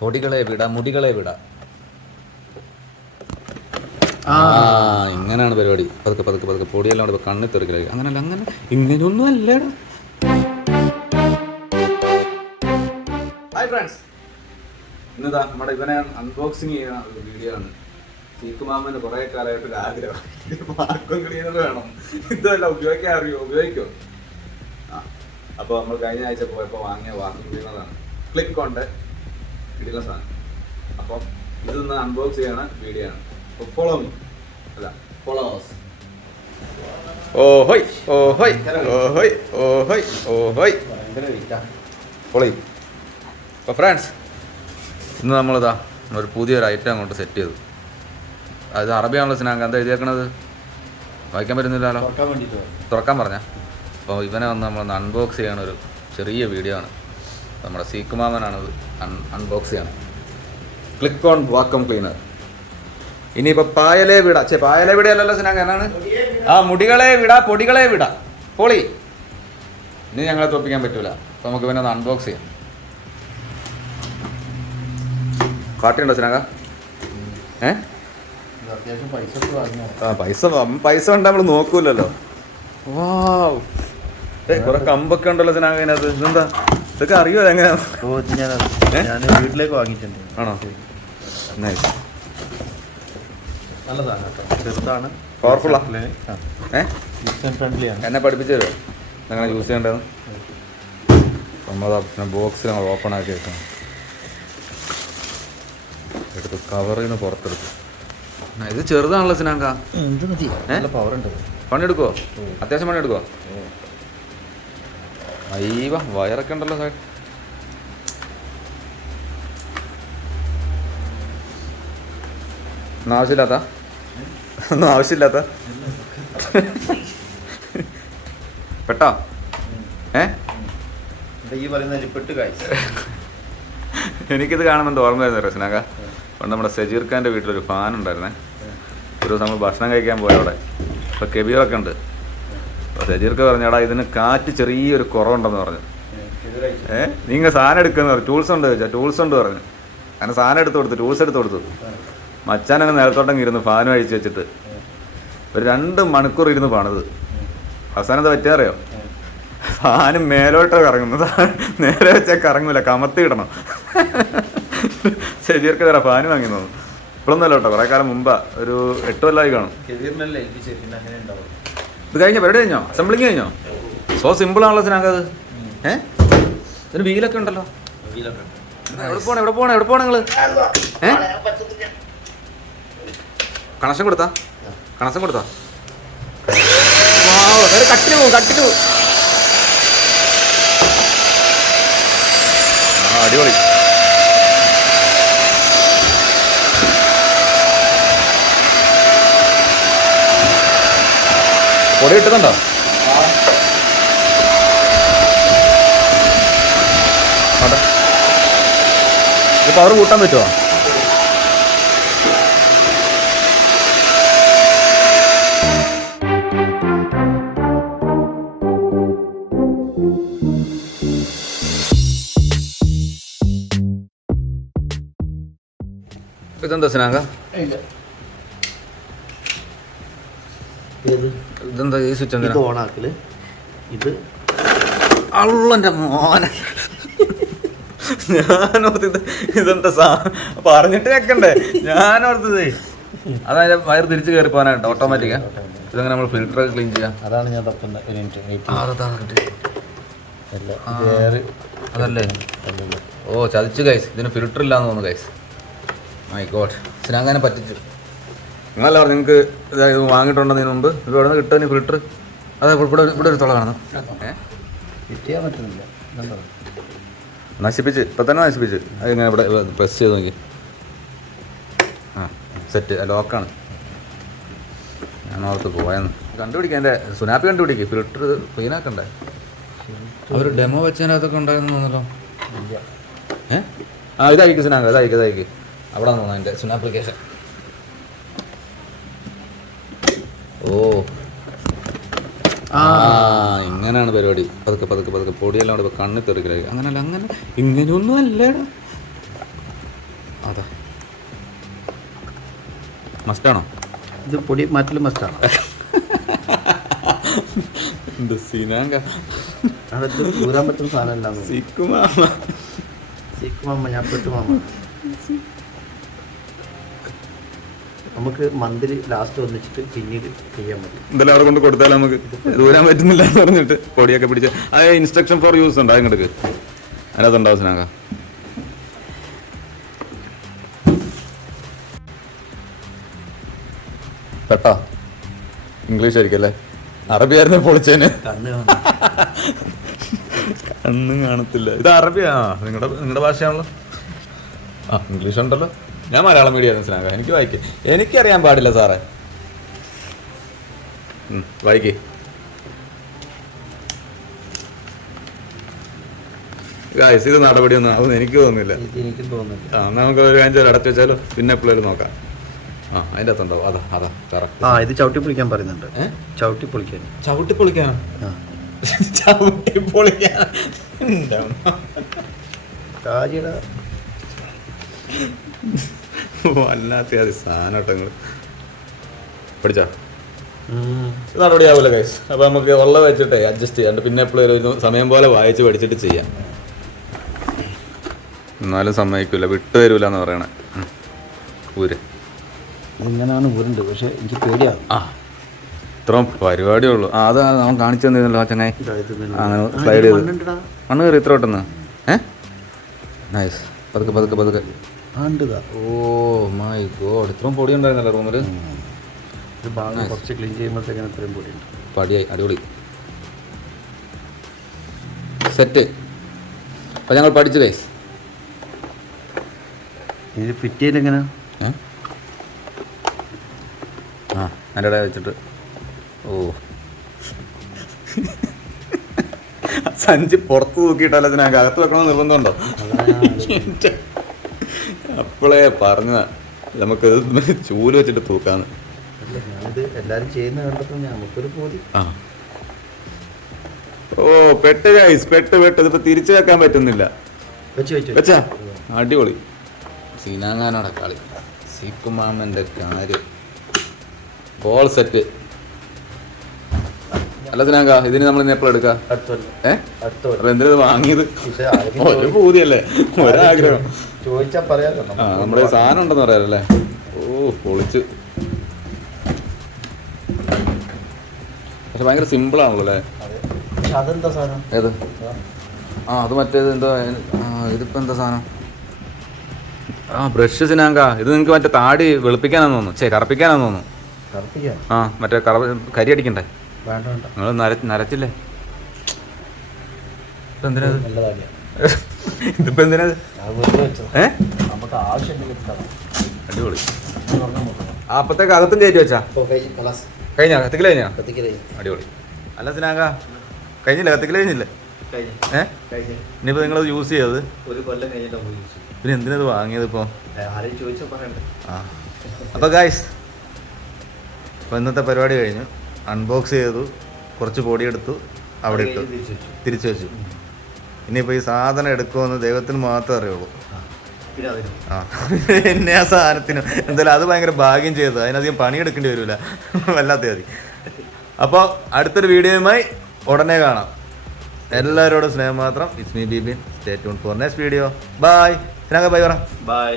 പൊടികളെ വിട മുടികളെ വിട. ഇങ്ങനെയാണ് പരിപാടി. പതുക്കെ പതുക്കെ പതുക്കെ പൊടിയെല്ലാം കൂടെ കണ്ണിൽ തെറിക്കലായിരിക്കും. അങ്ങനല്ല, അങ്ങനെ ഇങ്ങനെയൊന്നും അല്ലേടാ. ഹായ് ഫ്രണ്ട്സ്, ഇന്നതാ നമ്മുടെ ഇവനെ അൺബോക്സിങ് ചെയ്യുന്ന ഒരു വീഡിയോ ആണ്. ചീക്ക് മാമന് കുറേ കാലമായിട്ടൊരു ആഗ്രഹം, വാക്വം ക്ലീനർ വേണം. ഇതല്ല ഉപയോഗിക്കാൻ അറിയോ? ഉപയോഗിക്കോ? അപ്പോൾ നമ്മൾ കഴിഞ്ഞ ആഴ്ച പോയപ്പോൾ വാങ്ങിയ വാക്വം ക്ലീനറാണ്, ക്ലിക്കോൻ്റെ കിടിലൻ സാധനം. അപ്പം ഇതൊന്ന് അൺബോക്സ് ചെയ്യണ വീഡിയോ ആണ്. അപ്പോൾ ഫോളോ മീ, അല്ല ഫോളോവേഴ്സ്. ഓഹോയ് ഓഹോയ് ഓഹോയ് ഓഹോയ് ഓഹോയ് പൊളി. അപ്പോൾ ഫ്രണ്ട്സ്, ഇന്ന് നമ്മളിതാ ഒരു പുതിയൊരു ഐറ്റം അങ്ങോട്ട് സെറ്റ് ചെയ്തു. അത് അറബിയാണല്ലോ സിനാങ്ക, എന്താ എഴുതിയേക്കണത്? വായിക്കാൻ പറ്റുന്നില്ലല്ലോ, തുറക്കാൻ പറഞ്ഞ. അപ്പോൾ ഇവനെ വന്ന് നമ്മളൊന്ന് അൺബോക്സ് ചെയ്യണ ഒരു ചെറിയ വീഡിയോ ആണ്. നമ്മുടെ സീക്ക് മാമനാണത് അൺബോക്സ് ചെയ്യണം. Clickon vacuum cleaner. ഇനിയിപ്പോൾ പായലേ വിട, പായലേ വിടയല്ലല്ലോ സിനാങ്ക, എന്നാണ്? മുടികളെ വിട പൊടികളെ വിട. പൊളി. ഇനി ഞങ്ങളെ തോപ്പിക്കാൻ പറ്റൂല. അപ്പോൾ നമുക്ക് ഇവനെ ഒന്ന് അൺബോക്സ് ചെയ്യാം. കാട്ടിയുണ്ടോ സിനാങ്ക? പൈസ ഉണ്ട്, നമ്മൾ നോക്കൂലല്ലോ. വാവ്, കുറെ കമ്പൊക്കെ ഉണ്ടല്ലോ സിനാങ്ക അതിനകത്ത്. ഇതെന്താ, ഇതൊക്കെ അറിയോ എങ്ങനെയാ? വീട്ടിലേക്ക് വാങ്ങിയിട്ടുണ്ട്. ആണോ? നൈസ്. നല്ല സാധനം, ചെറുതാണ്, പവർഫുള്ളാ. ഫ്രണ്ട്ലിയാണ്. എന്നെ പഠിപ്പിച്ചു തരുമോ എങ്ങനെ യൂസ് ചെയ്യേണ്ടതെന്ന്? നമ്മളതാ ബോക്സ് ഞങ്ങൾ ഓപ്പൺ ആക്കി വെക്കണം. എടുത്ത് കവറിൽ നിന്ന് പുറത്തെടുക്കും. ഇത് ചെറുതാണല്ലോ സിനാങ്ക. പവറുണ്ട്. പണിയെടുക്കുവോ? അത്യാവശ്യം പണിയെടുക്കുവോ? അയ്യവ, വയറൊക്കെ ഉണ്ടല്ലോ സൈഡ്. ഒന്നും ആവശ്യമില്ലാത്ത പെട്ടോ? എനിക്കിത് കാണുന്നുണ്ട്, ഓർമ്മ വരുന്നത് റസിനാക്ക. പണ്ട് നമ്മുടെ സജീർ ഖാൻ്റെ വീട്ടിലൊരു ഫാൻ ഉണ്ടായിരുന്നേ. ഒരു ദിവസം നമ്മൾ ഭക്ഷണം കഴിക്കാൻ പോയ അവിടെ. ഇപ്പോൾ കെബീറൊക്കെ ഉണ്ട്. അപ്പോൾ സജീർക്ക് പറഞ്ഞാടാ, ഇതിന് കാറ്റ് ചെറിയൊരു കുറവുണ്ടെന്ന് പറഞ്ഞു. നിങ്ങൾ സാധനം എടുക്കുന്ന പറഞ്ഞു. ടൂൾസ് ഉണ്ട് ചോദിച്ചാൽ ടൂൾസ് ഉണ്ട് പറഞ്ഞു. അങ്ങനെ സാധനം എടുത്ത് കൊടുത്തു, ടൂൾസ് എടുത്ത് കൊടുത്തു. മച്ചാനങ്ങ് നേരത്തോട്ടങ്ങ് ഇരുന്നു ഫാനും അഴിച്ച് വെച്ചിട്ട് ഒരു 2 മണിക്കൂർ ഇരുന്ന് പണിത്. അവസാനം എന്താ പറ്റിയറിയോ? ഫാനും മേലോട്ട് കറങ്ങുന്നത്, നേരെ വെച്ചാൽ കറങ്ങൂല, കമത്തി ഇടണം. ശരിയൊക്കെ തരാം ഫാന് വാങ്ങി തോന്നുന്നു. ഇപ്പോഴൊന്നുമല്ല കേട്ടോ, കുറേ കാലം മുമ്പാ, ഒരു 8 കൊല്ലമായി കാണും. ഇത് കഴിഞ്ഞോ? പരിപാടി കഴിഞ്ഞോ? അസംബ്ലിങ് കഴിഞ്ഞോ? സോ സിമ്പിളാണല്ലോ സിനാങ്കത്. ഇതിന് വീലൊക്കെ ഉണ്ടല്ലോ. എവിടെ പോണേ നിങ്ങള്? കണക്ഷൻ കൊടുത്താ? കട്ടിന് പോവും. അടിപൊളി. പൊടി കിട്ടുന്നുണ്ടോ? ഇത് പവർ കൂട്ടാൻ പറ്റുമോ? ഇതെന്താ സിനാങ്ക? ഇതെന്താ ഈ സ്വിച്ച്? എന്തിനാ ഓണാക്കല്? ഇത് അള്ളൻ്റെ മോനെ, ഞാനോർത്ത് ഇതെന്താ പറഞ്ഞിട്ട് കേൾക്കണ്ടേ? ഞാനോർത്തത് അതായത് വയർ തിരിച്ച് കയറി പോകാനായിട്ട് ഓട്ടോമാറ്റിക്കാ. ഇതെങ്ങനെ നമ്മൾ ഫിൽറ്റർ ക്ലീൻ ചെയ്യാം? അതാണ് ഞാൻ തപ്പുന്നത്. ഒരു മിനിറ്റ്. അതല്ലേ? ഓ ചതിച്ചു ഗൈസ്, ഇതിന് ഫിൽറ്റർ ഇല്ലാന്ന് തോന്നുന്നു ഗൈസ്. മൈ ഗോഡ്, സിനാങ്ങനെ പറ്റിച്ചു. നിങ്ങളല്ല പറഞ്ഞു നിങ്ങൾക്ക് ഇത് വാങ്ങിയിട്ടുണ്ടെന്നതിന് മുമ്പ്. ഇത് എവിടെ നിന്ന് കിട്ടുക ഫിൽറ്റർ? അതെ, ഇവിടെ ഒരു തുള കാണുന്നു. കിട്ടിയാൽ പറ്റുന്നില്ല, നശിപ്പിച്ച് ഇപ്പം തന്നെ നശിപ്പിച്ച്. അതിങ്ങനെ ഇവിടെ പ്രസ് ചെയ്ത് നോക്കി. സെറ്റ് ലോക്കാണ്. ഞാൻ ഓർത്ത് പോയെന്ന് കണ്ടുപിടിക്കാം. എൻ്റെ സുനാപ്പി കണ്ടുപിടിക്കും. ഫിൽറ്റർ ക്ലീനാക്കണ്ടേ? അവർ ഡെമോ വെച്ചതിനകത്തൊക്കെ ഉണ്ടായിരുന്നു തോന്നല്ലോ. ഇതായിരിക്കും സിനാങ്ക, ഇതായിരിക്കും അവിടെ തോന്നുന്നു എൻ്റെ സുന ആപ്ലിക്കേഷൻ. ഓ ഇങ്ങനെയാണ് പരിപാടി. പതുക്കെ പൊടിയെല്ലാം കൂടെ കണ്ണിൽ തെറിക്കലായിരിക്കും. അങ്ങനല്ല, അങ്ങനെ ഇങ്ങനെയൊന്നും അല്ലേടാ. മസ്റ്റാണോ? ഇത് പൊടി മാറ്റൽ മസ്റ്റാണ്. സിനാങ്ക അതൊക്കെ ഊരാൻ പറ്റുന്ന സാധനം സിക്കുമാമ ഞാൻ പെട്ടുമാമ. നമുക്ക് മന്തിൽ ലാസ്റ്റ് വന്നിട്ട് പിന്നീട് ചെയ്യാൻ പറ്റും. എന്തായാലും അവിടെ കൊണ്ട് കൊടുത്താൽ നമുക്ക് ദൂരാൻ പറ്റുന്നില്ല എന്ന് പറഞ്ഞിട്ട് പൊടിയൊക്കെ പിടിച്ച് അത് ഇൻസ്ട്രക്ഷൻ ഫോർ യൂസ് ഉണ്ട്. അതിങ്ങോട്ട് അതിനകത്തുണ്ടാവും സിനാങ്ക. പെട്ടാ ഇംഗ്ലീഷ് ആയിരിക്കും അല്ലേ? അറബി ആയിരുന്നു പൊളിച്ചേന്. കണ്ണും കാണത്തില്ല. ഇത് അറബിയാ? നിങ്ങളുടെ ഭാഷയാണല്ലോ. ആ ഇംഗ്ലീഷ് ഉണ്ടല്ലോ. ഞാൻ മലയാളം മീഡിയം മനസ്സിലാക്കാം. എനിക്ക് വായിക്കും. എനിക്കറിയാൻ പാടില്ല സാറേ. വായിക്കേ. ഇത് നടപടിയൊന്നും അതൊന്നും എനിക്ക് തോന്നുന്നില്ല. ആ നമുക്ക് ഒരു 5 അടച്ചു വെച്ചാലോ, പിന്നെ എപ്പോഴും നോക്കാം. ആ അതിൻ്റെ അകത്തുണ്ടാവും. അതാ കറക്റ്റ്. ആ ഇത് ചവിട്ടി പൊളിക്കാൻ പറയുന്നുണ്ട്. ചവിട്ടി പൊളിക്കാൻ. ചവിട്ടി പൊളിക്കാനോ? ചവിട്ടി പൊളിക്കാൻ വല്ലാത്ത അത് സാധനോട്ടങ്ങൾ പഠിച്ചാ ഇത് നടപടിയാവൂല ഗൈസ്. അപ്പൊ നമുക്ക് ഉള്ള വെച്ചിട്ടേ അഡ്ജസ്റ്റ് ചെയ്യാണ്ട് പിന്നെ എപ്പോഴും സമയം പോലെ വായിച്ച് പഠിച്ചിട്ട് ചെയ്യാം. എന്നാലും സമ്മതിക്കൂല, വിട്ടു തരൂല എന്ന് പറയണേ. ഊര് ഇങ്ങനെയാണ് ഊരുണ്ട്. പക്ഷെ എനിക്ക് പേടിയാണ്. ആ ഇത്രയും പരിപാടിയേ ഉള്ളൂ. അത് അവൻ കാണിച്ചു തന്നിരുന്നല്ലോ ചങ്ങായി. അങ്ങനെ സ്ലൈഡ് ചെയ്ത് മണ്ണ് കയറി ഇത്ര പെട്ടെന്ന്. നൈസ്. പതുക്കെ പതുക്കെ പതുക്കെ. ഓ മൈ ഗോഡ്, ഇത്രയും പൊടി ഉണ്ടായിരുന്നല്ലോ റൂമിൽ. കുറച്ച് ക്ലീൻ ചെയ്യുമ്പോഴത്തേക്കാണ് ഇത്രയും പൊടിയുണ്ട്. പടിയായി, അടിപൊളി സെറ്റ്. അപ്പം ഞങ്ങൾ പഠിച്ചു ഗൈസ്. ഇത് ഫിറ്റ് ചെയ്തെങ്ങനെ? ആ എൻ്റെ ഇടയിൽ വെച്ചിട്ട്. ഓ സഞ്ചി പുറത്ത് തൂക്കിയിട്ടല്ല ഇതിനകത്ത് അകത്ത് വെക്കണമെന്ന് നിർബന്ധമുണ്ടോ? അപ്പോളേ പറഞ്ഞതാ നമുക്ക് ചൂല് വെച്ചിട്ട് തൂക്കാന്ന്. എല്ലാരും ചെയ്യുന്ന കണ്ടപ്പോൾ നമുക്കൊരു പോതി. ആ ഓ പെട്ട് ഗൈസ്, പെട്ട് ഇതിപ്പോ തിരിച്ചു വെക്കാൻ പറ്റുന്നില്ല. വെച്ചാ അടിപൊളി. സീനാങ്ങാനോടെ കളി. സീക്കുമാമന്റെ കാര്യം ബോൾ സെറ്റ്. അല്ല സിനാങ്ക, ഇതിന് നമ്മൾ ഇന്ന് എപ്പോഴും എടുക്കാം? അപ്പൊ എന്തിനത് വാങ്ങിയത്? ഒരു പൂതിയല്ലേ, ഒരാഗ്രഹം. ചോദിച്ചാ പറയാലോ. ആ നമ്മുടെ സാധനം ഉണ്ടെന്ന് പറയാലല്ലേ. ഓ പൊളിച്ച്. പക്ഷെ ഭയങ്കര സിമ്പിൾ ആണല്ലോ അല്ലേ? അതെന്താ സാധനം? ഏത്? ആ അത് മറ്റേത് എന്താ? ഇതിപ്പോ എന്താ സാധനം? ആ ബ്രഷ് സിനാങ്ക. ഇത് നിങ്ങൾക്ക് മറ്റേ താടി വെളുപ്പിക്കാനാന്ന് തോന്നുന്നു. കറപ്പിക്കാനാന്ന് തോന്നുന്നു. ആ മറ്റേ കരി അടിക്കണ്ടേ? നിങ്ങൾ നരച്ചില്ലേ? ഇപ്പൊ എന്തിനാ ഇതിപ്പോ എന്തിനാ? അടിപൊളി. അപ്പത്തേക്ക് അകത്തും കയറ്റി വെച്ചാ കഴിഞ്ഞാ? കത്തിക്കൽ കഴിഞ്ഞാ? അടിപൊളി. അല്ല സിനാങ്ക കഴിഞ്ഞില്ല? കത്തിക്കൽ കഴിഞ്ഞില്ലേ? ഇനിയിപ്പോ നിങ്ങളത് യൂസ് ചെയ്തത് ഒരു കൊല്ലം കഴിഞ്ഞിട്ടാണ്. പിന്നെ എന്തിനത് വാങ്ങിയത് ഇപ്പോൾ? ആ അപ്പോൾ ഗായ്സ്, അപ്പോൾ ഇന്നത്തെ പരിപാടി കഴിഞ്ഞു. അൺബോക്സ് ചെയ്തു, കുറച്ച് പൊടിയെടുത്തു, അവിടെ ഇട്ടു, തിരിച്ചു വെച്ചു. ഇനിയിപ്പോൾ ഈ സാധനം എടുക്കുമെന്ന് ദൈവത്തിന് മാത്രമേ അറിയുള്ളൂ. ആ എന്നെ ആ സാധനത്തിന് എന്തായാലും അത് ഭയങ്കര ഭാഗ്യം ചെയ്തത്. അതിനധികം പണിയെടുക്കേണ്ടി വരില്ല, വല്ലാത്ത മതി. അപ്പോൾ അടുത്തൊരു വീഡിയോയുമായി ഉടനെ കാണാം. എല്ലാവരോടും സ്നേഹം മാത്രം. It's me Bibin. Stay tune for next video. Bye. Bye പറ. ബൈ.